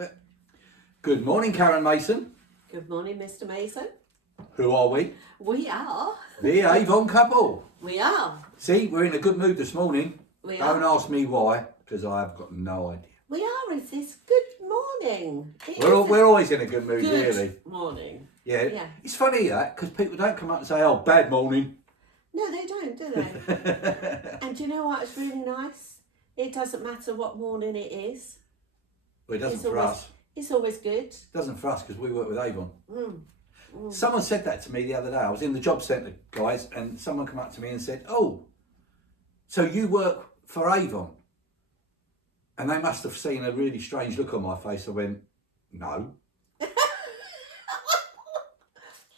But good morning, Karen Mason. Good morning, Mr. Mason. Who are we? We are. The Avon couple. We are. See, we're in a good mood this morning. Don't ask me why, because I have got no idea. We are. Is this good morning? We're always in a good mood, Good really. morning. Yeah. It's funny that, because people don't come up and say, oh, bad morning. No, they don't, do they? And do you know what's really nice? It doesn't matter what morning it is. Well, it doesn't for us. It's always good. It doesn't for us, because we work with Avon. Mm. Someone said that to me the other day. I was in the job centre, guys, and someone came up to me and said, oh, so you work for Avon? And they must have seen a really strange look on my face. I went, no.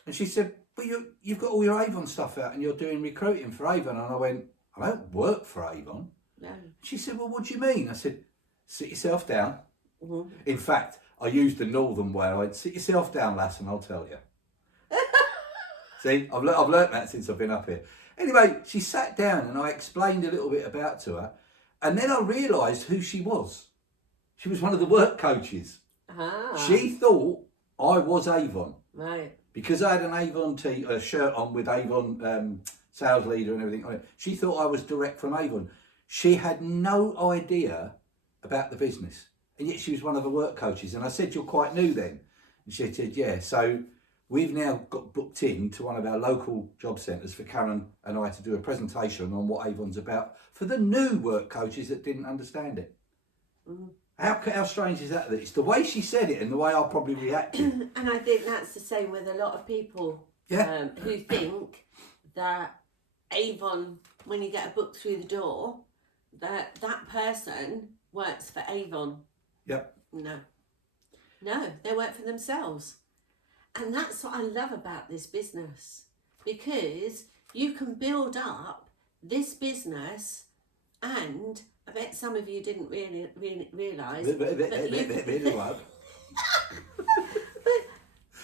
And she said, but you've got all your Avon stuff out and you're doing recruiting for Avon. And I went, I don't work for Avon. No. She said, well, what do you mean? I said, sit yourself down. Mm-hmm. In fact, I used the northern way. I went, sit yourself down, lass, and I'll tell you. See, I've learnt that since I've been up here. Anyway, she sat down and I explained a little bit about to her. And then I realised who she was. She was one of the work coaches. Ah. She thought I was Avon. Right. Because I had an Avon shirt on with Avon sales leader and everything on it. She thought I was direct from Avon. She had no idea about the business. And yet she was one of the work coaches. And I said, you're quite new then? And she said, yeah. So we've now got booked in to one of our local job centres for Karen and I to do a presentation on what Avon's about for the new work coaches that didn't understand it. Mm. How strange is that? That it's the way she said it and the way I probably reacted. And I think that's the same with a lot of people who think that Avon, when you get a book through the door, that person works for Avon. Yep. No, they work for themselves. And that's what I love about this business, because you can build up this business, and I bet some of you didn't really realise. But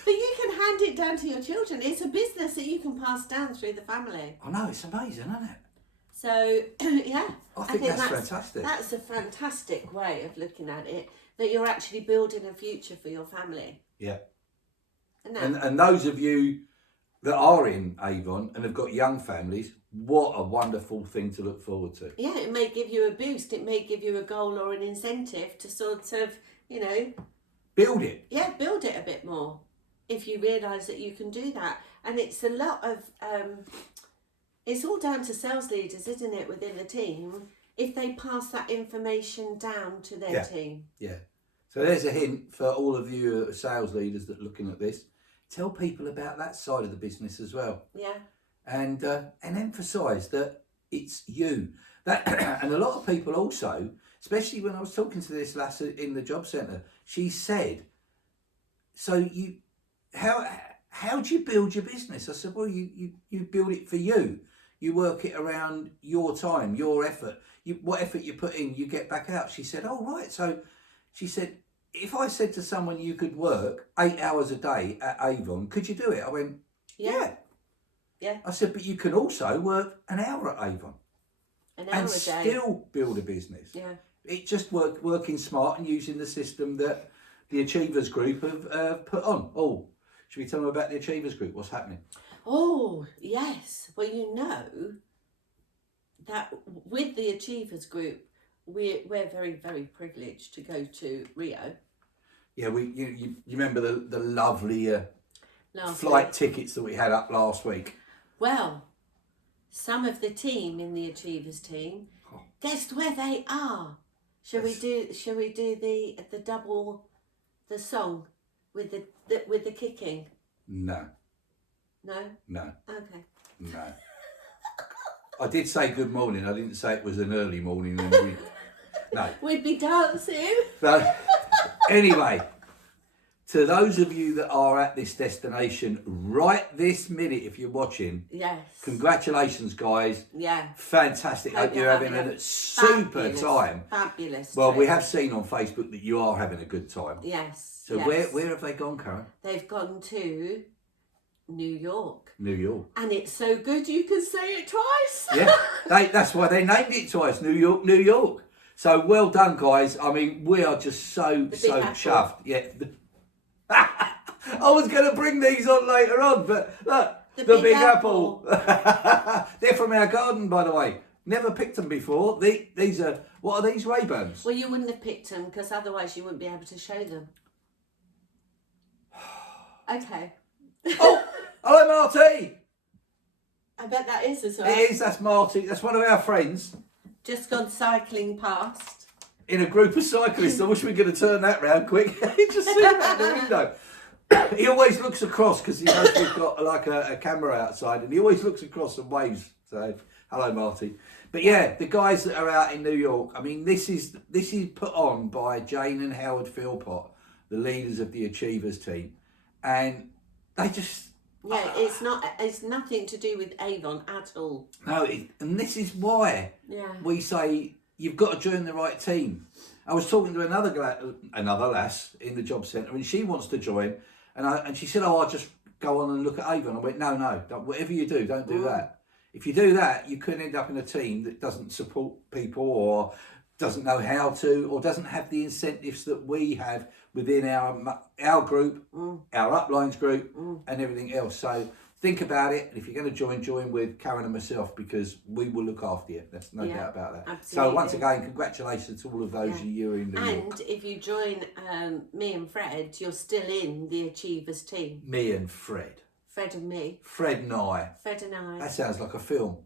you can hand it down to your children. It's a business that you can pass down through the family. I know, it's amazing, isn't it? So, yeah. I think that's fantastic. That's a fantastic way of looking at it, that you're actually building a future for your family. Yeah. And those of you that are in Avon and have got young families, what a wonderful thing to look forward to. Yeah, it may give you a boost. It may give you a goal or an incentive to sort of, build it. Yeah, build it a bit more if you realise that you can do that. And it's a lot of, it's all down to sales leaders, isn't it, within the team, if they pass that information down to their team. Yeah. So there's a hint for all of you sales leaders that are looking at this. Tell people about that side of the business as well. Yeah. And emphasise that it's you. And a lot of people also, especially when I was talking to this lass in the job centre, she said, so how do you build your business? I said, well, you build it for you. You work it around your time, your effort. What effort you put in, you get back out. She said, oh, right. So she said, if I said to someone you could work 8 hours a day at Avon, could you do it? I went, yeah. I said, but you can also work an hour at Avon. And still build a business. Yeah. It just working smart and using the system that the Achievers Group have put on. Oh, should we tell them about the Achievers Group? What's happening? Oh, yes. Well, you know that with the Achievers Group, we're very, very privileged to go to Rio. Yeah, you remember the lovely flight tickets that we had up last week? Well, some of the team in the Achievers team, guess where they are? Shall we do the double, the song with the kicking? No. No? No. Okay. No. I did say good morning. I didn't say it was an early morning. No. We'd be dancing. So, anyway, to those of you that are at this destination right this minute, if you're watching, yes, congratulations, guys. Yeah. Fantastic. Hope you're having a super time. Fabulous. Well, we have seen on Facebook that you are having a good time. Yes. So where have they gone, Karen? They've gone to New York. New York. And it's so good you can say it twice. Yeah, that's why they named it twice, New York, New York. So well done, guys. I mean, we are just so apple. chuffed. Yeah. I was going to bring these on later on, but look, the big apple. They're from our garden, by the way. Never picked them before. These are, what are these, Ray-Bans? Well, you wouldn't have picked them because otherwise you wouldn't be able to show them. Okay. Oh, hello, Marty. I bet that is as well. It is, that's Marty. That's one of our friends. Just gone cycling past. In a group of cyclists. I wish we could have turned that round quick. Just see him out the window. He always looks across because he knows we've got like a camera outside, and he always looks across and waves. So, hello, Marty. But yeah, the guys that are out in New York, I mean, this is put on by Jane and Howard Philpott, the leaders of the Achievers team, and they just... Yeah, it's nothing to do with Avon at all. No, and this is why we say you've got to join the right team. I was talking to another lass in the job centre, and she wants to join, and she said, "Oh, I'll just go on and look at Avon." I went, "No, whatever you do, don't do that. If you do that, you could end up in a team that doesn't support people or doesn't know how to or doesn't have the incentives that we have within our group, our uplines group and everything else." So think about it. If you're going to join with Karen and myself, because we will look after you. There's no doubt about that. Absolutely. So once again, congratulations to all of those of you in New York. And if you join me and Fred, you're still in the Achievers team. Me and Fred. Fred and me. Fred and I. Fred and I. That sounds like a film.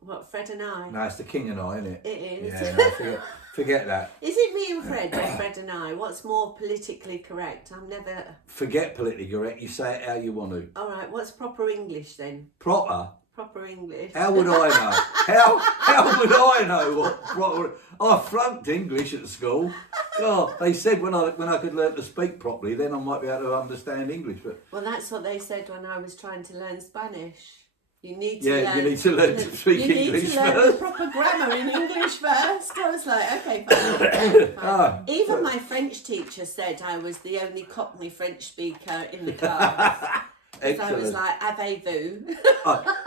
What, Fred and I? No, it's the King and I, isn't it? It is. Yeah, no, forget that. Is it me and Fred or Fred and I? What's more politically correct? I'm never... Forget politically correct. You say it how you want to. All right, what's proper English then? Proper? Proper English. How would I know? How would I know what proper... I flunked English at school. God, they said when I could learn to speak properly, then I might be able to understand English. But well, that's what they said when I was trying to learn Spanish. You need to learn to speak English You need to learn first. the proper grammar in English first. I was like, okay, fine. Ah, Even my French teacher said I was the only Cockney French speaker in the class. So I was like, avez-vous?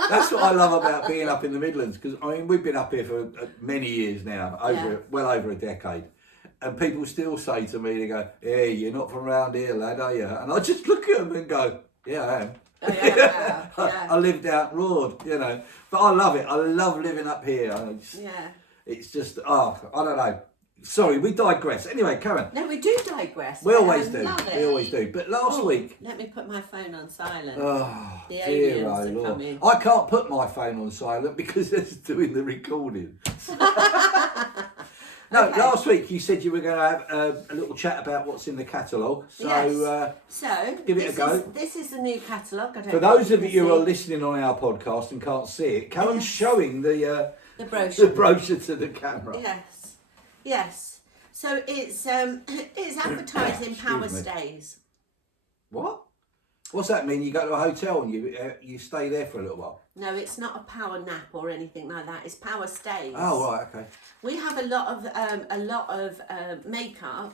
That's what I love about being up in the Midlands, because I mean we've been up here for many years now, well over a decade, and people still say to me, they go, "Hey, you're not from around here, lad, are you?" And I just look at them and go, "Yeah, I am." Oh, yeah. I lived out Road, you know, but I love it. I love living up here. It's just, I don't know. Sorry, we digress. Anyway, Karen. No, we do digress. We always do. We always do. But last week... Let me put my phone on silent. Oh, the dear aliens are Lord. coming. I can't put my phone on silent because it's doing the recording. No, Okay. Last week you said you were going to have a little chat about what's in the catalogue. So, Yes. So give it a go. This is the new catalogue. For those of you who are listening on our podcast and can't see it, Karen's showing the brochure. the brochure to the camera. Yes. So it's advertised in Power Excuse me. Stays. What? What's that mean? You go to a hotel and you stay there for a little while? No, it's not a power nap or anything like that. It's Power Stays. Oh right, okay. We have a lot of makeup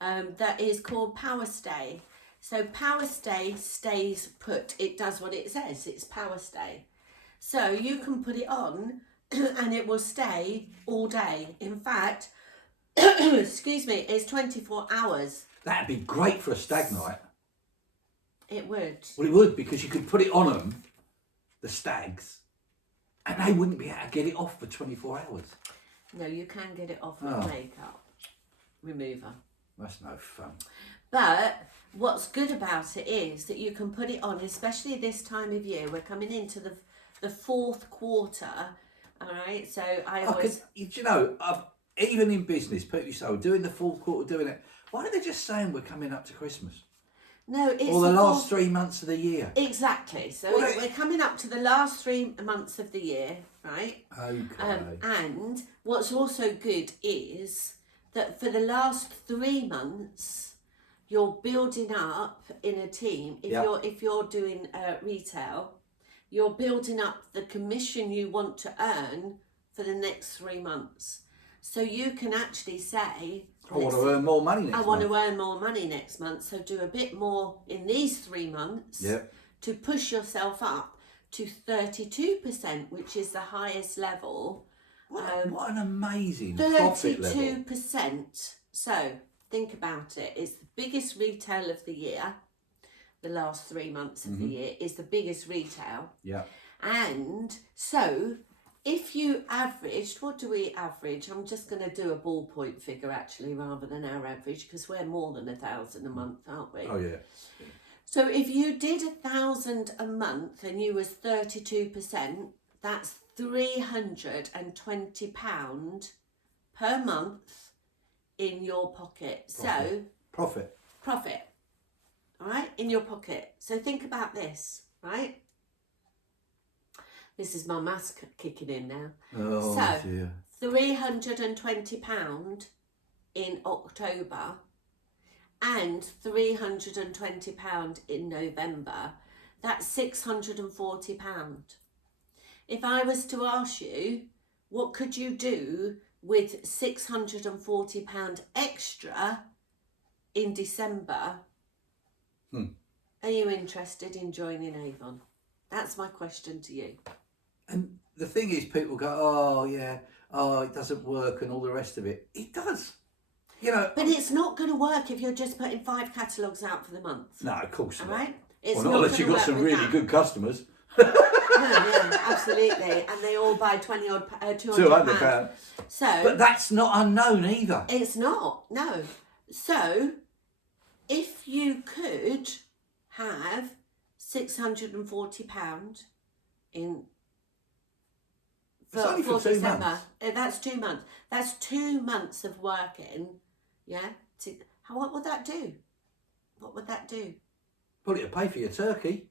that is called Power Stay. So Power Stay stays put. It does what it says. It's Power Stay. So you can put it on and it will stay all day. In fact, excuse me, it's 24 hours. That'd be great for a stag night. It would. Well, it would, because you could put it on them, the stags, and they wouldn't be able to get it off for 24 hours. No, you can get it off with makeup remover. That's no fun. But what's good about it is that you can put it on, especially this time of year. We're coming into the fourth quarter, all right? So even in business, people say, doing the fourth quarter, doing it. Why are they just saying we're coming up to Christmas? No, it's or the last 3 months of the year. Exactly. So we're coming up to the last 3 months of the year, right? Okay. And what's also good is that for the last 3 months, you're building up in a team. If you're doing retail, you're building up the commission you want to earn for the next 3 months. So you can actually say, I want to earn more money next month. I want to earn more money next month, so do a bit more in these 3 months to push yourself up to 32%, which is the highest level What an amazing profit level. 32%. So think about it. It's the biggest retail of the year. The last 3 months of the year is the biggest retail. Yeah. And so if you averaged, what do we average? I'm just going to do a ballpoint figure actually rather than our average, because we're more than 1,000 a month, aren't we? Oh, yeah. So if you did 1,000 a month and you was 32%, that's £320 per month in your pocket. So Profit. All right, in your pocket. So think about this, right? This is my maths kicking in now. Oh, so dear. £320 in October and £320 in November. That's £640. If I was to ask you, what could you do with £640 extra in December? Are you interested in joining Avon? That's my question to you. And the thing is, people go, oh, yeah, oh, it doesn't work and all the rest of it. It does. You know. But it's not going to work if you're just putting 5 catalogues out for the month. No, of course not. All right? It's Well, not unless you've got some really good customers. Yeah, absolutely. And they all buy £200. So, but that's not unknown either. It's not, no. So, if you could have £640 in for 2 December, months. That's 2 months. That's 2 months of working. Yeah. What would that do? What would that do? Well, it'll pay for your turkey.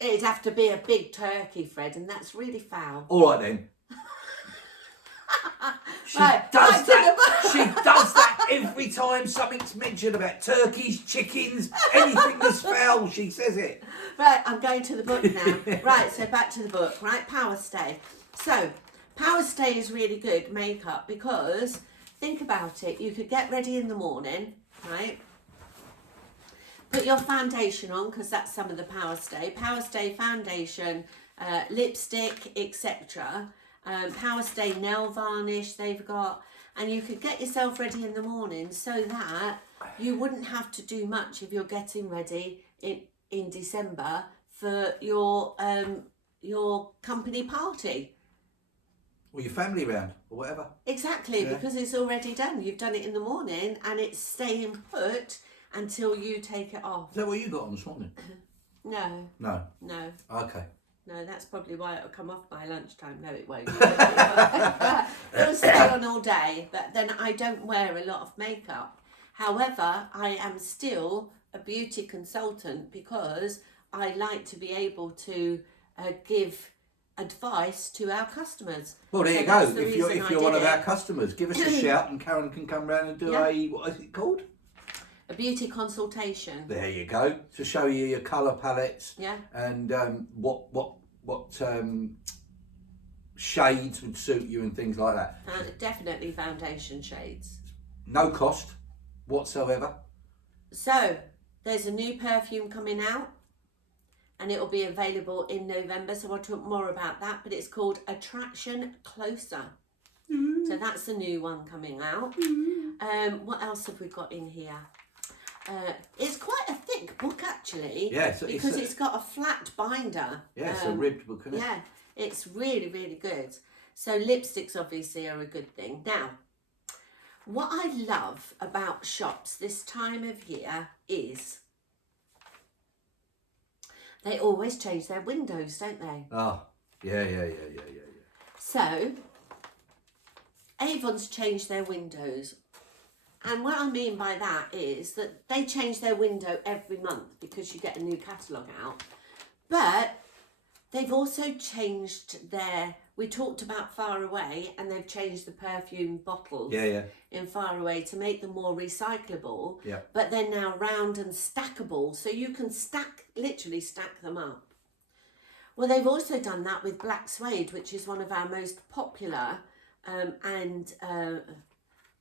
It'd have to be a big turkey, Fred, and that's really foul. All right then. She Right, does that every time something's mentioned about turkeys, chickens, anything that's foul, she says it. Right, I'm going to the book now. Right, so back to the book, right? Power Stay. So, Power Stay is really good makeup because, think about it, you could get ready in the morning, right? Put your foundation on, because that's some of the Power Stay. Power Stay foundation, lipstick, etc. Power Stay nail varnish they've got. And you could get yourself ready in the morning so that you wouldn't have to do much if you're getting ready in December for your company party. Or your family round, or whatever. Exactly, because it's already done. You've done it in the morning and it's staying put until you take it off. Is that what you got on this morning? No. No. No. Okay. No, that's probably why it'll come off by lunchtime. No, it won't. It'll stay on all day, but then I don't wear a lot of makeup. However, I am still a beauty consultant because I like to be able to give advice to our customers. Well, there you go. If you're one of our customers, give us a shout and Karen can come round and do what is it called? A beauty consultation. There you go. To show you your colour palettes. Yeah. And what shades would suit you and things like that. Definitely foundation shades. No cost whatsoever. So, there's a new perfume coming out and it will be available in November, so I'll talk more about that, but it's called Attraction Closer. So that's a new one coming out. What else have we got in here? It's quite a thick book actually. Yeah, because it's got a flat binder. Yeah, it's a ribbed book, isn't it? Yeah, it's really, really good. So lipsticks obviously are a good thing. Now, what I love about shops this time of year is they always change their windows, don't they? Oh, yeah. So, Avon's changed their windows. And what I mean by that is that they change their window every month because you get a new catalogue out. But they've also changed we talked about Far Away, and they've changed the perfume bottles in Far Away to make them more recyclable. Yeah. But they're now round and stackable, so you can literally stack them up. Well, they've also done that with Black Suede, which is one of our most popular and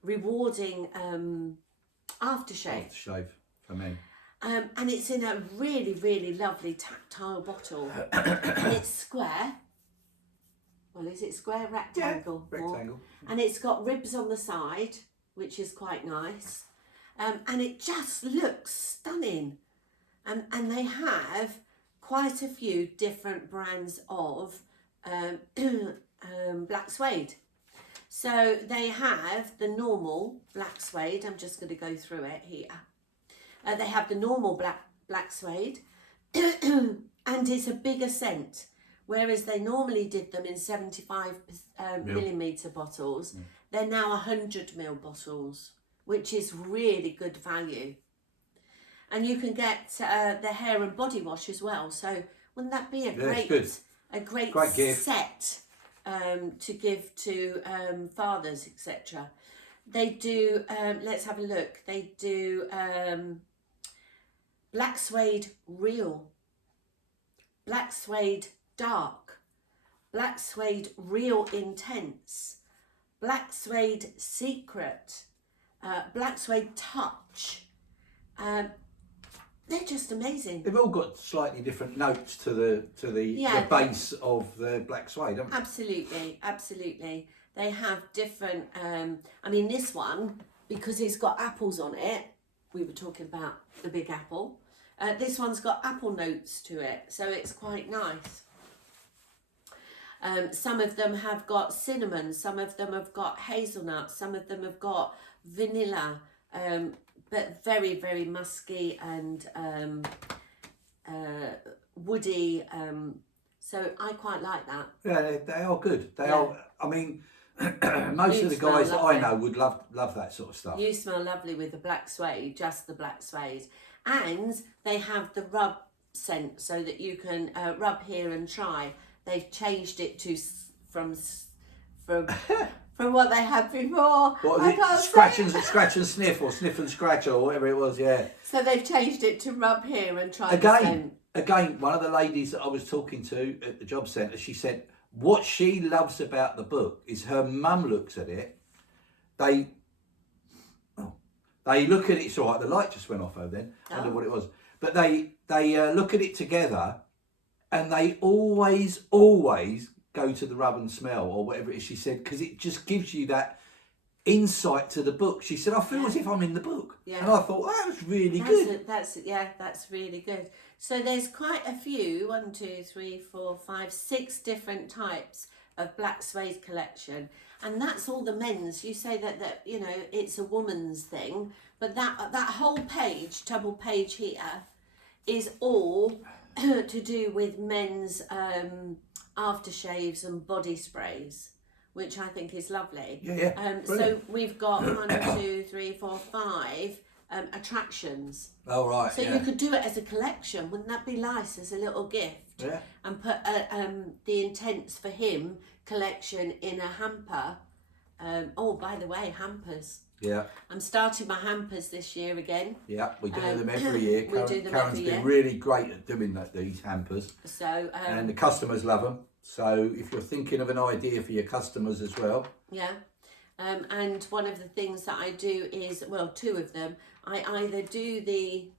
rewarding aftershave. Aftershave for men. And it's in a really, really lovely tactile bottle. And it's square. well, is it square, rectangle? Yeah, rectangle. And it's got ribs on the side, which is quite nice. And it just looks stunning. And they have quite a few different brands of black suede. So they have the normal black suede. I'm just going to go through it here. They have the normal black suede, and it's a bigger scent. Whereas they normally did them in 75 millimetre bottles, they're now 100 ml bottles, which is really good value. And you can get the hair and body wash as well. So wouldn't that be a great gift set to give to fathers, etc. They do, let's have a look, they do black suede real, black suede dark, black suede real intense, black suede secret, black suede touch. They're just amazing. They've all got slightly different notes to the base of the black suede, haven't they? Absolutely, absolutely. They have different, I mean this one, because it's got apples on it, we were talking about the big apple, this one's got apple notes to it, so it's quite nice. Some of them have got cinnamon, some of them have got hazelnut, some of them have got vanilla, but very, very musky and woody. So I quite like that. Yeah, they are good. They are. I mean, most of the guys that I know would love that sort of stuff. You smell lovely with the black suede, just the black suede, and they have the rub scent so that you can rub here and try. They've changed it to from what they had before. What was it? Scratch and sniff, or sniff and scratch, or whatever it was. Yeah. So they've changed it to rub here and try the scent. Again, one of the ladies that I was talking to at the job centre, she said what she loves about the book is her mum looks at it. They look at it. It's all right. The light just went off over then. I don't know what it was, but they look at it together, and they always go to the rub and smell or whatever it is she said, because it just gives you that insight to the book. She said, I feel as if I'm in the book. Yeah. And I thought, that was really good. That's really good. So there's quite a few, 1, 2, 3, 4, 5, 6 different types of black suede collection. And that's all the men's. You say that you know, it's a woman's thing, but that whole page, double page here, is all to do with men's aftershaves and body sprays, which I think is lovely. Yeah. So we've got 1, 2, 3, 4, 5 attractions. Oh right. So you could do it as a collection. Wouldn't that be nice as a little gift? Yeah. And put the Intents for Him collection in a hamper. Oh, by the way, hampers. Yeah. I'm starting my hampers this year again. Yeah, we do them every year. Karen's been really great at doing these hampers. So and the customers love them. So if you're thinking of an idea for your customers as well. Yeah. And one of the things that I do is, well, 2 of them, I either do the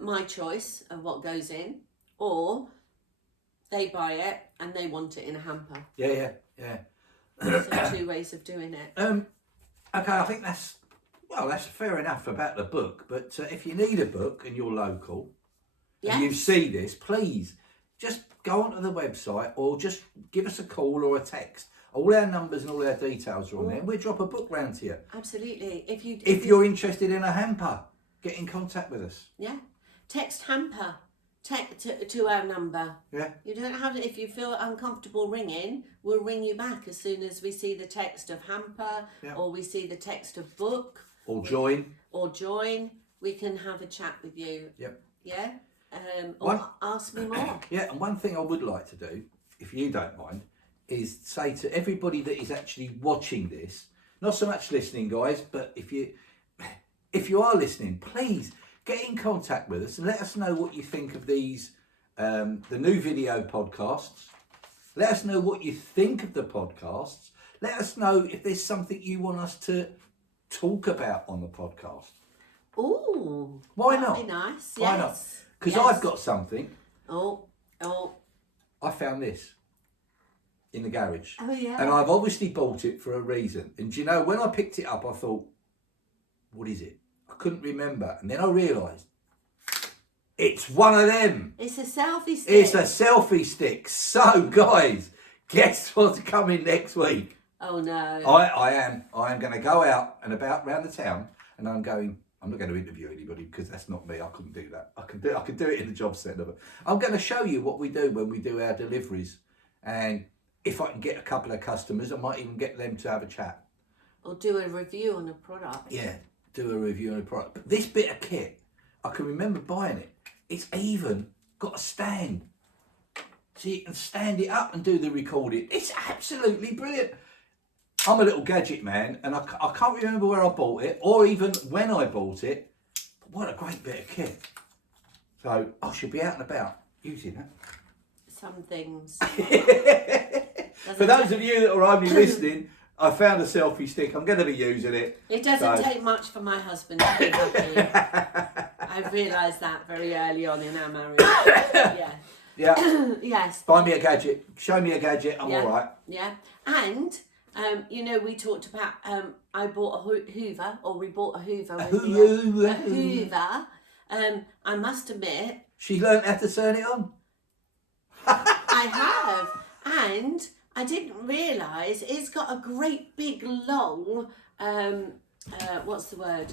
my choice of what goes in, or they buy it and they want it in a hamper. Yeah. So 2 ways of doing it. Okay, I think that's fair enough about the book. But if you need a book and you're local, and you see this, please just go onto the website or just give us a call or a text. All our numbers and all our details are on there. We'll drop a book round to you. Absolutely. If you're interested in a hamper, get in contact with us. Yeah. Text hamper to our number. Yeah. You don't have to, if you feel uncomfortable ringing, we'll ring you back as soon as we see the text of hamper, or we see the text of book. Or join. We can have a chat with you. Yep. Yeah. Or ask me more. Yeah, and one thing I would like to do, if you don't mind, is say to everybody that is actually watching this, not so much listening, guys, but if you are listening, please get in contact with us and let us know what you think of these, the new video podcasts. Let us know what you think of the podcasts. Let us know if there's something you want us to talk about on the podcast. Ooh. Why not? That'd be nice. Why not? Because I've got something. Oh. I found this. in the garage. Oh, yeah. And I've obviously bought it for a reason. And do you know, when I picked it up, I thought, what is it? I couldn't remember. And then I realised, it's one of them. It's a selfie stick. It's a selfie stick. So, guys, guess what's coming next week? Oh, no. I am going to go out and about around the town, and I'm not going to interview anybody because that's not me. I couldn't do that. I could do it in the job centre, but I'm going to show you what we do when we do our deliveries. And if I can get a couple of customers, I might even get them to have a chat. Or do a review on a product. Yeah, do a review on a product. But this bit of kit, I can remember buying it. It's even got a stand. So you can stand it up and do the recording. It's absolutely brilliant. I'm a little gadget man, and I can't remember where I bought it or even when I bought it. But what a great bit of kit. So I should be out and about using that. Some things. For those of you that are only listening, I found a selfie stick. I'm going to be using it. It doesn't take much for my husband to be happy. I realised that very early on in our marriage. Yeah. Yeah. Yes. Buy me a gadget. Show me a gadget. I'm all right. Yeah. And, we talked about, I bought a Hoover, or we bought a Hoover. A Hoover. A Hoover. I must admit. She learnt how to turn it on. I have. And I didn't realise it's got a great big long, what's the word?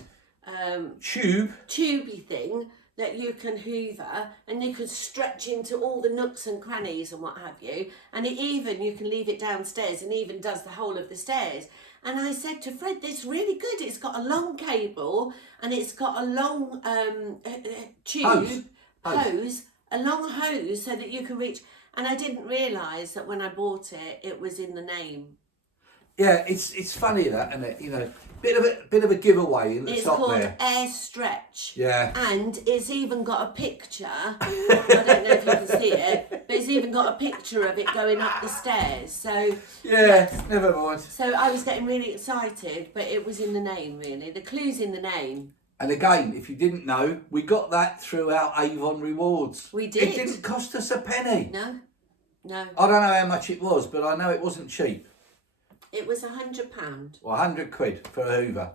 Tubey thing that you can hoover, and you can stretch into all the nooks and crannies and what have you. And you can leave it downstairs and even does the whole of the stairs. And I said to Fred, this is really good. It's got a long cable and it's got a long hose, a long hose so that you can reach. And I didn't realise that when I bought it, it was in the name. Yeah, it's funny that, isn't it? Bit of a giveaway in the top there. It's called Air Stretch. Yeah. And it's even got a picture. I don't know if you can see it, but it's even got a picture of it going up the stairs. So yeah, never mind. So I was getting really excited, but it was in the name, really. The clue's in the name. And again, if you didn't know, we got that through our Avon rewards. We did. It didn't cost us a penny. No. I don't know how much it was, but I know it wasn't cheap. It was £100. Well, 100 quid for a Hoover.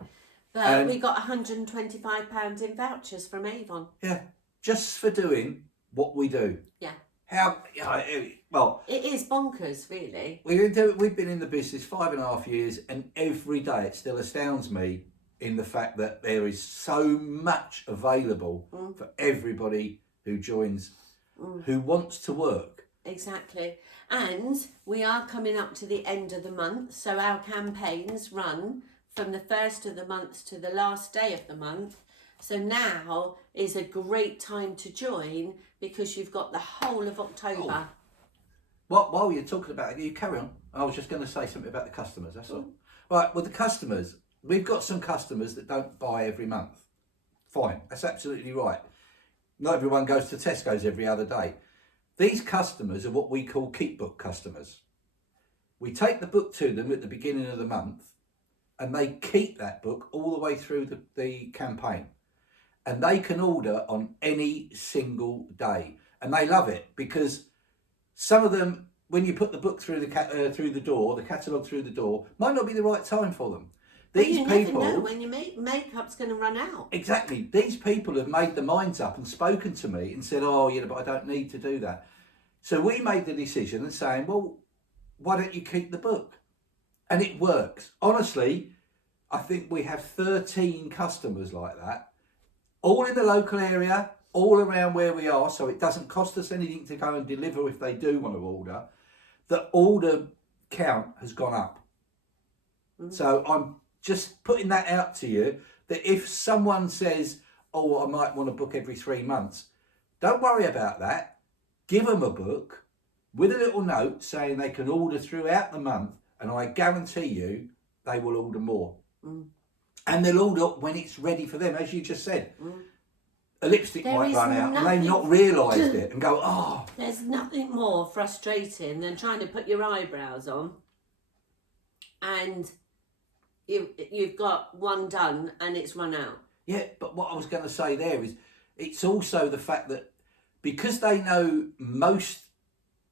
But we got £125 in vouchers from Avon. Yeah, just for doing what we do. Yeah. Well, it is bonkers, really. We've been in the business 5.5 years, and every day it still astounds me in the fact that there is so much available for everybody who joins, who wants to work. Exactly. And we are coming up to the end of the month, so our campaigns run from the first of the month to the last day of the month. So now is a great time to join because you've got the whole of October. While you're talking about it, you carry on. I was just going to say something about the customers, that's all. Right, with the customers, we've got some customers that don't buy every month. Fine, that's absolutely right. Not everyone goes to Tesco's every other day. These customers are what we call keep book customers. We take the book to them at the beginning of the month, and they keep that book all the way through the campaign. And they can order on any single day. And they love it because some of them, when you put the book through the door, the catalogue through the door, might not be the right time for them. These people never know when your makeup's going to run out. Exactly. These people have made their minds up and spoken to me and said, oh, but I don't need to do that. So we made the decision and saying, well, why don't you keep the book? And it works. Honestly, I think we have 13 customers like that, all in the local area, all around where we are, so it doesn't cost us anything to go and deliver if they do want to order. The order count has gone up. So I'm just putting that out to you, that if someone says, oh, I might want to book every 3 months, don't worry about that. Give them a book with a little note saying they can order throughout the month, and I guarantee you they will order more. And they'll order when it's ready for them, as you just said. A lipstick might run out and they've not realised it and go, oh. There's nothing more frustrating than trying to put your eyebrows on and you've got one done and it's run out. Yeah, but what I was going to say there is it's also the fact that because they know most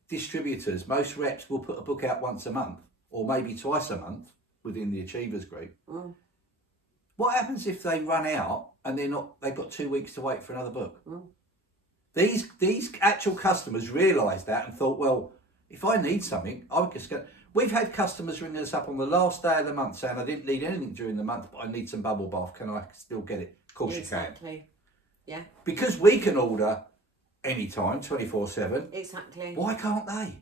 distributors, most reps will put a book out once a month or maybe twice a month within the Achievers group. Mm. What happens if they run out and they've got 2 weeks to wait for another book? Mm. These actual customers realised that and thought, well, if I need something, I'm just going to... We've had customers ring us up on the last day of the month saying, I didn't need anything during the month, but I need some bubble bath. Can I still get it? Of course you can. Exactly. Yeah. Because we can order anytime, 24/7. Exactly. Why can't they?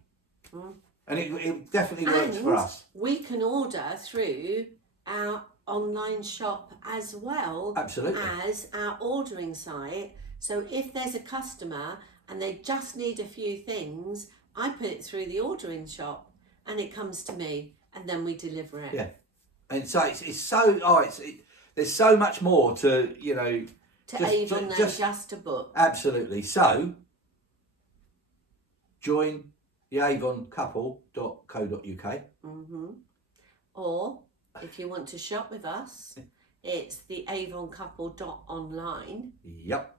Mm. And it definitely works for us. We can order through our online shop as well Absolutely. as our ordering site. So if there's a customer and they just need a few things, I put it through the ordering shop and it comes to me and then we deliver it. Yeah. And so it's so... there's so much more to, you know... To Avon than just a book. Absolutely. So, join the avoncouple.co.uk. Mm-hmm. Or, if you want to shop with us, it's the avoncouple.online. Yep.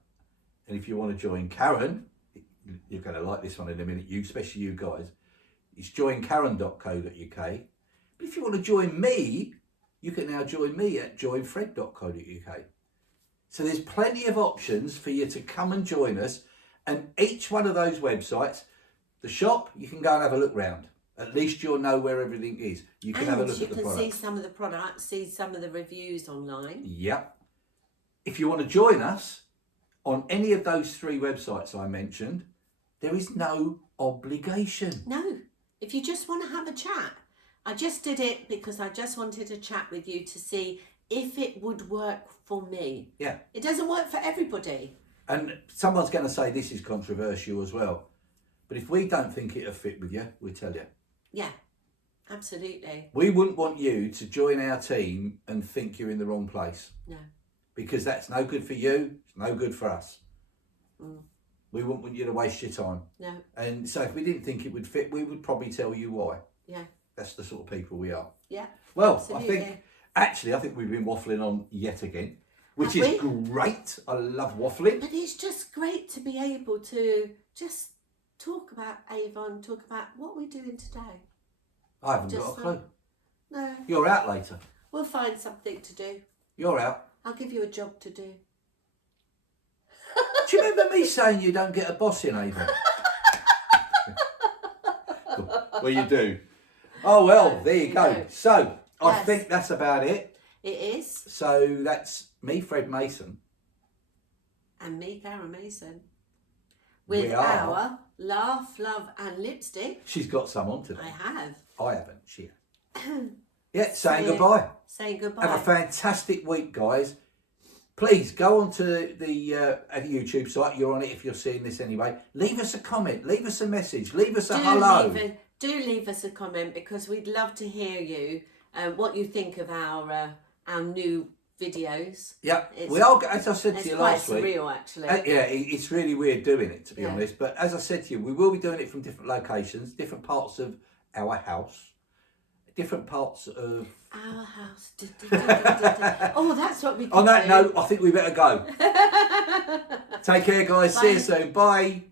And if you want to join Karen, you're going to like this one in a minute, especially you guys, it's joinkaren.co.uk. But if you want to join me, you can now join me at joinfred.co.uk. So there's plenty of options for you to come and join us. And each one of those websites, the shop, you can go and have a look round. At least you'll know where everything is. You can have a look at the products. You can see some of the products, see some of the reviews online. Yep. If you want to join us on any of those 3 websites I mentioned, there is no obligation. No. If you just want to have a chat. I just did it because I just wanted to chat with you to see if it would work for me. Yeah. It doesn't work for everybody. And someone's going to say this is controversial as well. But if we don't think it'll fit with you, we'll tell you. Yeah, absolutely. We wouldn't want you to join our team and think you're in the wrong place. No. Because that's no good for you, it's no good for us. Mm. We wouldn't want you to waste your time. No. And so if we didn't think it would fit, we would probably tell you why. Yeah. That's the sort of people we are. Yeah. Well, absolutely. I think we've been waffling on yet again, which is great. I love waffling. But it's just great to be able to just talk about Avon, talk about what we're doing today. I haven't got a clue. No. You're out later. We'll find something to do. You're out. I'll give you a job to do. Do you remember me saying you don't get a boss in Avon? Well, you do. Oh, well, there you go. So, I think that's about it. It is. So, that's me, Fred Mason. And me, Karen Mason. With our Laugh, Love and Lipstick. She's got some on today. I have. I haven't. She has. Yeah, saying goodbye. Saying goodbye. Have a fantastic week, guys. Please go onto the YouTube site. You're on it if you're seeing this anyway. Leave us a comment. Leave us a message. Leave us a hello. Do leave us a comment because we'd love to hear you. What you think of our new videos. Yeah, we are. As I said to you last week, it's quite surreal, actually. Yeah, it's really weird doing it, to be honest. But as I said to you, we will be doing it from different locations, different parts of our house, different parts of our house. Oh, that's what we. On that note, I think we better go. Take care, guys. Bye. See you soon. Bye.